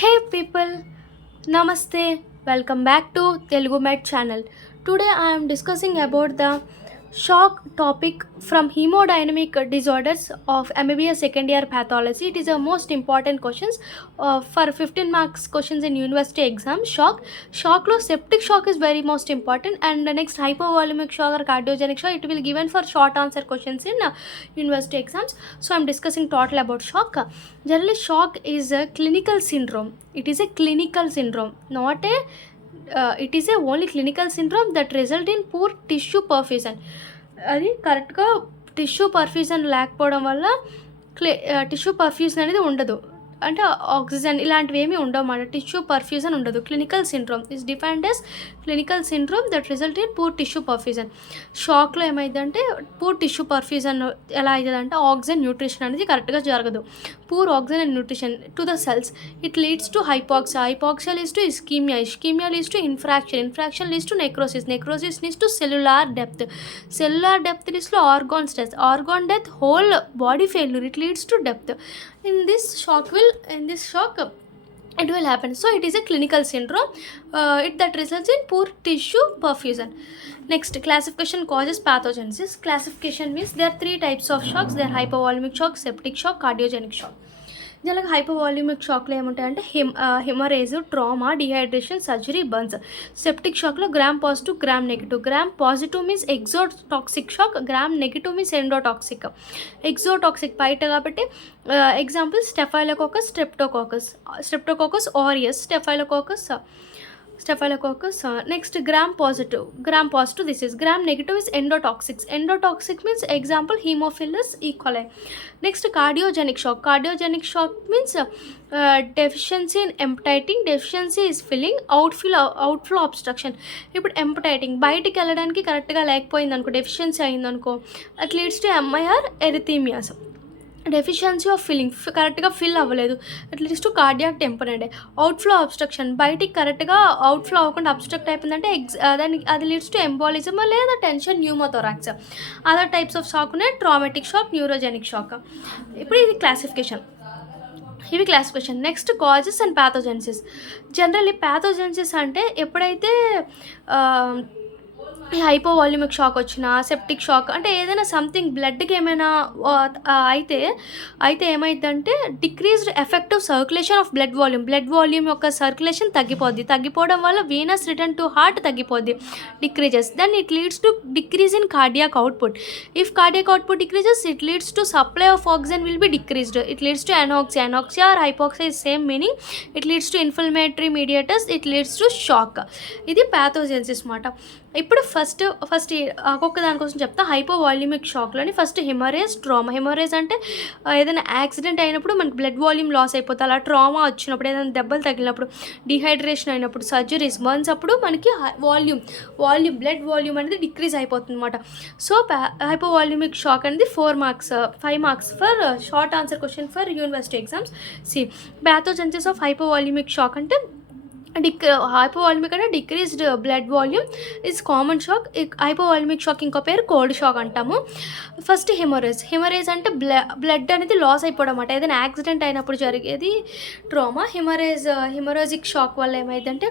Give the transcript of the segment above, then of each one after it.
Hey people, Namaste. Welcome back to Telugu Med channel. Today I am discussing about the shock topic from hemodynamic disorders of MBBS second year pathology. It is a most important questions for 15 marks questions in university exam. Shock lo septic shock is very most important, and the next hypovolemic shock or cardiogenic shock it will given for short answer questions in university exams. So I am discussing total about shock. Generally, shock is a clinical syndrome. It is a clinical syndrome, not a. It is a only clinical syndrome that result in poor tissue perfusion. అది కరెక్ట్గా tissue perfusion లేకపోవడం వల్ల tissue perfusion అనేది ఉండదు, అంటే oxygen ఇలాంటివి ఏమీ ఉండవు అన్నమాట. టిష్యూ పర్ఫ్యూజన్ ఉండదు. Clinical syndrome is defined as clinical syndrome that result in poor tissue perfusion. షాక్లో ఏమైందంటే పూర్ టిష్యూ పర్ఫ్యూజన్ ఎలా అవుతుందంటే ఆక్సిజన్ న్యూట్రిషన్ అనేది కరెక్ట్గా జరగదు. Poor oxygen and nutrition to the cells, it leads to hypoxia, hypoxia leads to ischemia, ischemia leads to infraction, infraction leads to necrosis, necrosis leads to cellular depth, cellular depth leads to organ death, organ death whole body failure, it leads to depth. In this shock it will happen. So it is a clinical syndrome it that results in poor tissue perfusion. Next, classification causes pathogenesis. Classification means there are three types of shocks. There are hypovolemic shock, septic shock, cardiogenic shock. జనరల్గా hypovolemic షాక్లో ఏముంటాయంటే haemorrhage, trauma, dehydration, surgery, burns. Septic షాక్లో gram positive, gram negative. Gram positive means exotoxic shock, gram negative means endotoxic. Exotoxic బయట కాబట్టి example staphylococcus, streptococcus aureus, Staphylococcus. Next, gram positive, this is. Gram negative is endotoxic means example Haemophilus E. coli. Next, cardiogenic shock means deficiency in emptying, deficiency is filling, outflow obstruction. ఇప్పుడు ఎంప్టైటింగ్ బయటికి వెళ్ళడానికి కరెక్ట్గా లేకపోయింది అనుకో, deficiency అయిందనుకో, it leads to MIR arrhythmias. Deficiency of filling, కరెక్ట్గా fill అవ్వలేదు, it లీస్ట్ to cardiac tamponade. Outflow obstruction, బయటికి కరెక్ట్గా అవుట్ఫ్లో అవ్వకుండా అబ్స్ట్రక్ట్ అయిపోయిందంటే దానికి అది లీడ్స్ టు ఎంబాలిజం లేదా tension, pneumothorax. Other types of shock ఉన్నాయి, ట్రామాటిక్ షాక్, న్యూరోజెనిక్ షాక్. ఇప్పుడు ఇది classification. Next, causes and pathogenesis. Generally pathogenesis అంటే ఎప్పుడైతే హైపోవాల్యూమిక్ షాక్ వచ్చినా, సెప్టిక్ షాక్ అంటే ఏదైనా సంథింగ్ బ్లడ్కి ఏమైనా అయితే ఏమైందంటే decreased effective circulation of blood volume యొక్క సర్క్యులేషన్ తగ్గిపోవడం వల్ల వీనస్ రిటర్న్ టు హార్ట్ తగ్గిపోద్ది, decreases. Then it leads to decrease in cardiac output. If cardiac output decreases, it leads to supply of oxygen will be decreased, it leads to anoxia or hypoxia is same meaning. It leads to inflammatory mediators, it leads to shock. ఇది pathogenesis మాట. ఇప్పుడు first ఒక్కొక్క దానికోసం చెప్తా. Hypovolemic షాక్లోని first haemorrhage, trauma. Haemorrhage అంటే ఏదైనా accident అయినప్పుడు మనకి బ్లడ్ వాల్యూమ్ లాస్ అయిపోతుంది. అలా ట్రామా వచ్చినప్పుడు, ఏదైనా దెబ్బలు తగిలినప్పుడు, డిహైడ్రేషన్ అయినప్పుడు, సర్జరీస్, బర్న్స్ అప్పుడు మనకి బ్లడ్ వాల్యూమ్ అనేది డిక్రీజ్ అయిపోతుంది అనమాట. సో హైపోవాల్యూమిక్ షాక్ అనేది 5 marks for short answer question for university exams. Pathogenesis of hypovolemic shock అంటే హైపోవాల్యూమిక్ అంటే decreased blood volume is common shock. Hypovolemic shock ఇంకో పేరు కోల్డ్ షాక్ అంటాము. ఫస్ట్ హిమరేజ్ అంటే బ్లడ్ అనేది లాస్ అయిపోవడం అన్నమాట. ఏదైనా యాక్సిడెంట్ అయినప్పుడు జరిగేది ట్రామా. హిమరేజిక్ షాక్ వల్ల ఏమైందంటే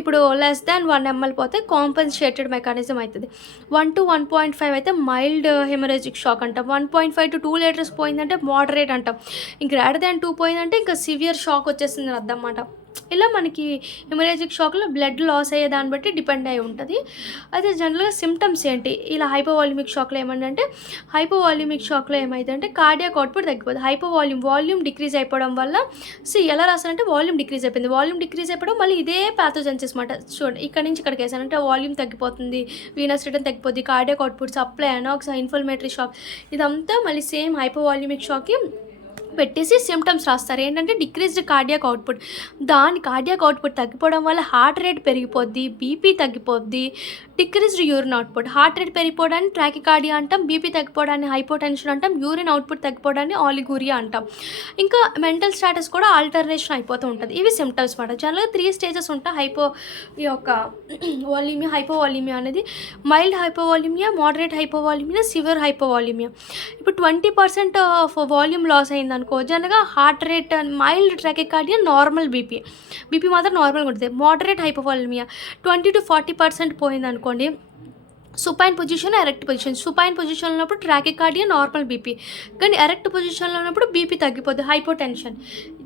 ఇప్పుడు లెస్ దాన్ 1 ml పోతే కాంపన్సేటెడ్ మెకానిజం అవుతుంది. 1 to 1.5 అయితే మైల్డ్ హిమరేజిక్ షాక్ అంటాం. 1.5 to 2 liters పోయిందంటే మోడరేట్ అంటాం. ఇంక గ్రేటర్ దాన్ 2 పోయిందంటే ఇంకా సివియర్ షాక్ వచ్చేస్తుంది అర్థం అన్నమాట. ఇలా మనకి హిమరేజిక్ షాక్లో బ్లడ్ లాస్ అయ్యే దాన్ని బట్టి డిపెండ్ అయి ఉంటుంది. అయితే జనరల్గా సిమ్టమ్స్ ఏంటి ఇలా హైపోవాల్యూమిక్ షాక్లో ఏమంటే, హైపోవాల్యూమిక్ షాక్లో ఏమైందంటే కార్డియాక్ అవుట్పుట్ తగ్గిపోతుంది. వాల్యూమ్ డిక్రీజ్ అయిపోవడం వల్ల ఎలా రాస్తానంటే వాల్యూమ్ డిక్రీజ్ అయిపోయింది. వాల్యూమ్ డిక్రీజ్ అయిపోవడం మళ్ళీ ఇదే ప్యాథోజెన్సిస్ మాట. చూడండి, ఇక్కడ నుంచి ఇక్కడికి వేసానంటే వాల్యూమ్ తగ్గిపోతుంది, వీనస్ రిటర్న్ తగ్గిపోతుంది, cardiac output, supply, anoxia, inflammatory shock, ఇదంతా మళ్ళీ సేమ్ హైపోవాల్యూమిక్ షాక్కి పెట్టేసి సిమ్టమ్స్ రాస్తారు. ఏంటంటే decreased cardiac output. Cardiac output తగ్గిపోవడం వల్ల హార్ట్ రేట్ పెరిగిపోద్ది, బీపీ తగ్గిపోద్ది, decreased urine output. Heart rate పెరిగిపోవడాన్ని ట్రాకికార్డియా అంటాం, బీపీ తగ్గిపోవడాన్ని హైపోటెన్షన్ అంటాం, యూరిన్ అవుట్పుట్ తగ్గిపోవడాన్ని ఆలిగూరియా అంటాం. ఇంకా మెంటల్ స్టేటస్ కూడా ఆల్టర్నేషన్ అయిపోతూ ఉంటుంది. ఇవి సిమ్టమ్స్ మాట. జనరల్గా 3 స్టేజెస్ ఉంటాయి ఈ యొక్క హైపోవాల్యూమియా అనేది. Mild hypovolemia, moderate hypovolemia, severe hypovolemia. ఇప్పుడు 20% ఆఫ్ వాల్యూమ్ లాస్ అయింది అనుకో, జనరల్గా heart rate mild tachycardia normal BP మాత్రం నార్మల్గా ఉంటుంది. మోడరేట్ హైపోవాలిమియా 20-40% పోయిందనుకోండి, supine position, erect position. Supine పొజిషన్లో ఉన్నప్పుడు ట్రాకికార్డియా నార్మల్ బీపీ, కానీ ఎరెక్ట్ పొజిషన్లో ఉన్నప్పుడు బీపీ తగ్గిపోద్ది, హైపోటెన్షన్.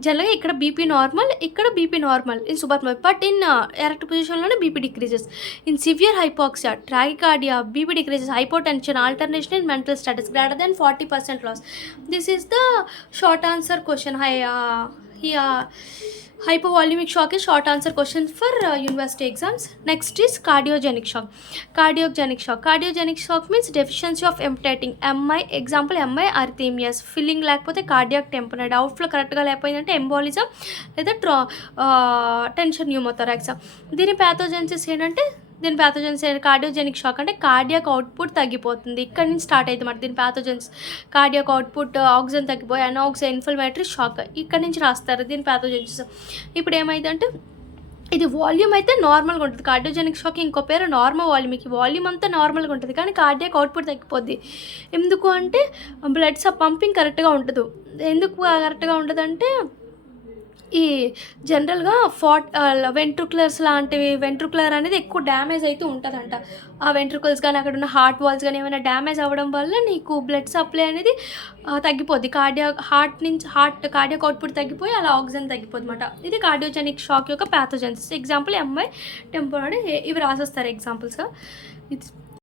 జనరల్గా ఇక్కడ బీపీ నార్మల్, ఇక్కడ BP normal in supine, but in erect పొజిషన్లోనే BP decreases. In severe hypoxia, tachycardia, BP decreases, hypotension, alternation in mental status greater than 40% loss. This is the short answer question. Hypovolemic shock is short answer question for university exams. Next is cardiogenic shock. Cardiogenic shock means deficiency of emptying. MI example, MI arrhythmias, filling లేకపోతే cardiac టెంపనైడ్, outflow కరెక్ట్గా లేకపోయిందంటే embolism లేదా tension pneumothorax. దీని pathogenesis ఏంటంటే, cardiogenic shock అంటే cardiac output తగ్గిపోతుంది, ఇక్కడ నుంచి start అవుతుంది మాట. దీని ప్యాథోజెన్స్ కార్డియాక్ అవుట్పుట్, ఆక్సిజన్ తగ్గిపోయి అనాక్సిజన్ ఇన్ఫ్లమేటరీ షాక్, ఇక్కడ నుంచి రాస్తారు దీని ప్యాథోజెన్సిస్. ఇప్పుడు ఏమైందంటే, ఇది వాల్యూమ్ అయితే నార్మల్గా ఉంటుంది. కార్డియోజెనిక్ షాక్ ఇంకో పేరు నార్మల్ వాల్యూమ్కి, వాల్యూమ్ అంతా నార్మల్గా ఉంటుంది కానీ కార్డియాక్ అవుట్పుట్ తగ్గిపోద్ది. ఎందుకు అంటే బ్లడ్ పంపింగ్ కరెక్ట్గా ఉండదు. ఎందుకు కరెక్ట్గా ఉండదంటే, ఈ జనరల్గా వెంట్రుకులర్స్ లాంటివి, వెంట్రుకులర్ అనేది ఎక్కువ డ్యామేజ్ అయితే ఉంటుందంట. ఆ వెంట్రుకల్స్ కానీ అక్కడ ఉన్న హార్ట్ వాల్స్ కానీ ఏమైనా డ్యామేజ్ అవ్వడం వల్ల నీకు బ్లడ్ సప్లై అనేది తగ్గిపోద్ది. కార్డియాక్ అవుట్పుట్ తగ్గిపోయి అలా ఆక్సిజన్ తగ్గిపోద్ది అనమాట. ఇది కార్డియోజెనిక్ షాక్ యొక్క ప్యాథోజెన్సిస్. ఎగ్జాంపుల్ ఎంఐ టెంపనైడ్, ఇవి రాసేస్తారు ఎగ్జాంపుల్స్గా. ఇది